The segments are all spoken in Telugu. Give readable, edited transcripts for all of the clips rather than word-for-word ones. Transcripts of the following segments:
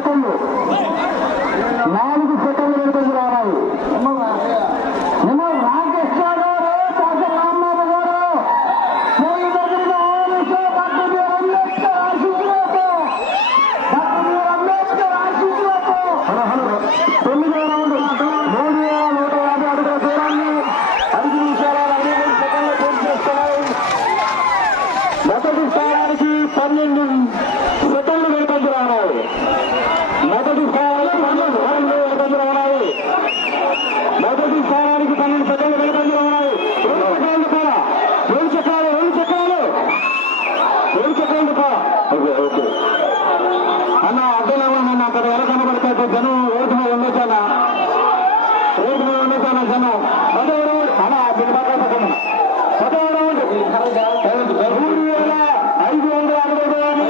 సెకండ్లు 4 సెకండ్లు వెనుకంజ రావాలి. మొదటి స్థానానికి 12 సెకండ్లు వెనుకంజ రావాలి. మొదటి స్థానానికి 12 సెకండ్లు వెనుకంజ రావాలి. మొదటి స్థానానికి 12 సెకండ్లు వెనుకంజ రావాలి. 2 సెకండ్లు కూడా 2 చక్రాలు ఓకే అన్న అడ్డలేమన్నా అక్కడ ఎలా కనబడతాయి జనం రోడ్డు మీద ఉండొచ్చానా జనం అదే అన్న 3,560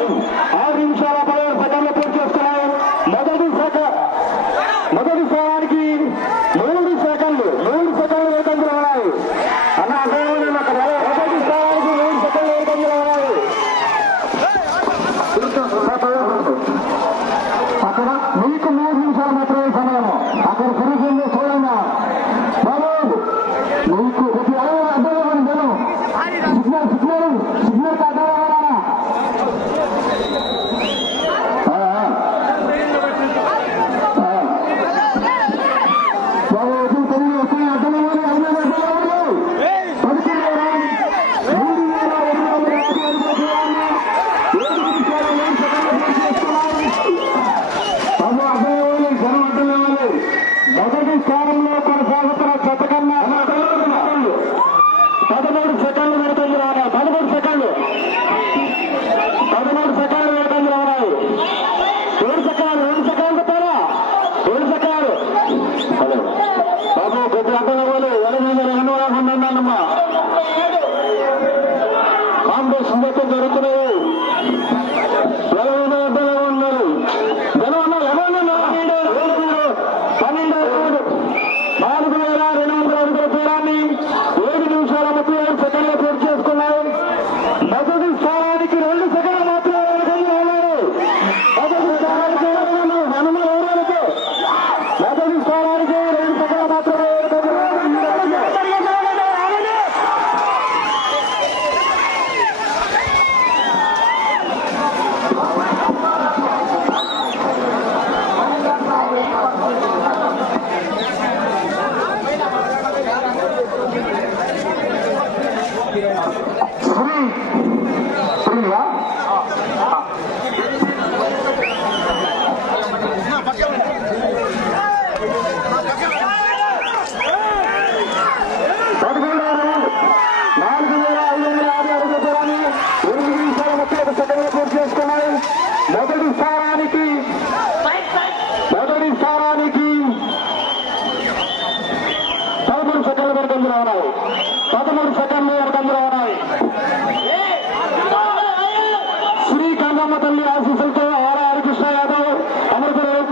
6 నిమిషాల 16 సెకండ్లు పూర్తి చేస్తున్నాయి. మొదటి స్థానానికి 3 సెకండ్లు వేగంగా ఉన్నాయి. అన్న అక్కడ మొదటి స్థానానికి 3 సెకండ్లు వేగంగా ఉన్నాయి. అక్కడ మీకు 3 నిమిషాలు మాత్రమే సమయము. అక్కడ తిరిగింది చూడండి బాబు మీకు అడ్డలేమని జనం సిగ్నల్ అడ్డలేమన్నా మొదటి స్థానంలో కొనసాగుతున్న జత కన్నా 13 సెకండ్లు వెనుకంజ రావాలి. 13 సెకండ్లు వెనుకంజ రావాలి. 2 సెకండ్లు తేడా 2 సెకండ్లు బాబు కొద్ది అడ్డలు ఇవ్వాలి. 2 ఉన్నానమ్మా కాంపిటీషన్ మొత్తం జరుగుతున్నాయి. 12 అడ్డలు ఉన్నారు. 4,200 అడుగుల దూరాన్ని 7 నిమిషాల 37 సెకండ్లు పూర్తి చేసుకున్నాయి. మొదటి స్థానానికి 2 సెకండ్లు మాత్రమే వెనుకంజ ఉన్నారు. మొదటి స్థానానికి 2 సెకండ్లు మాత్రమే శ్రీ గంగమ్మ తల్లి ఆశీస్సులతో ఆర్ హరికృష్ణ యాదవ్ అమృతరావు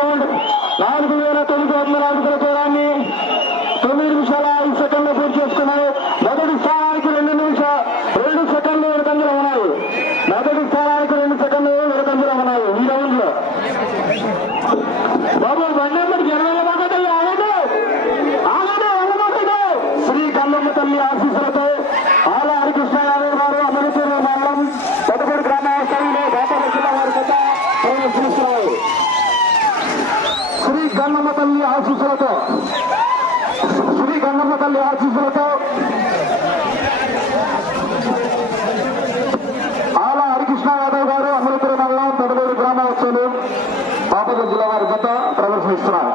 రౌండ్ 4,900 అడుగుల దూరాన్ని 9 నిమిషాల 5 సెకండ్లు పూర్తి చేసుకున్నారు. మొదటి స్థానానికి 2 సెకండ్లు వెనుకంజలో ఉన్నాయి. మొదటి స్థానానికి 2 సెకండ్లు వెనుకంజలో ఉన్నాయి. ఈ రౌండ్ లో బాబు బండి శ్రీ గంగమ్మ తల్లి ఆశీస్సులతో ఆల హరికృష్ణ యాదవ్ గారు అమరపూర్ మండలం పెద్దపూడి గ్రామస్థాయిలో బాపట్ల జిల్లా వారి చేత ప్రదర్శిస్తున్నారు. శ్రీ గంగమ్మ తల్లి ఆశీస్సులతో ఆల హరికృష్ణ యాదవ్ గారు అమరపూర్ మండలం పెద్దపూడి గ్రామస్తులు బాపట్ల జిల్లా వారి చేత ప్రదర్శిస్తున్నారు.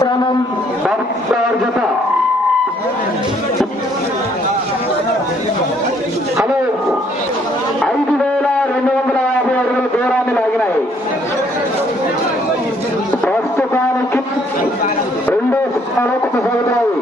గ్రామం జత హలో 5250 అడుగుల దూరాన్ని లాగినాయి. ప్రస్తుతానికి రెండో స్థానంలో కొనసాగుతున్నాయి.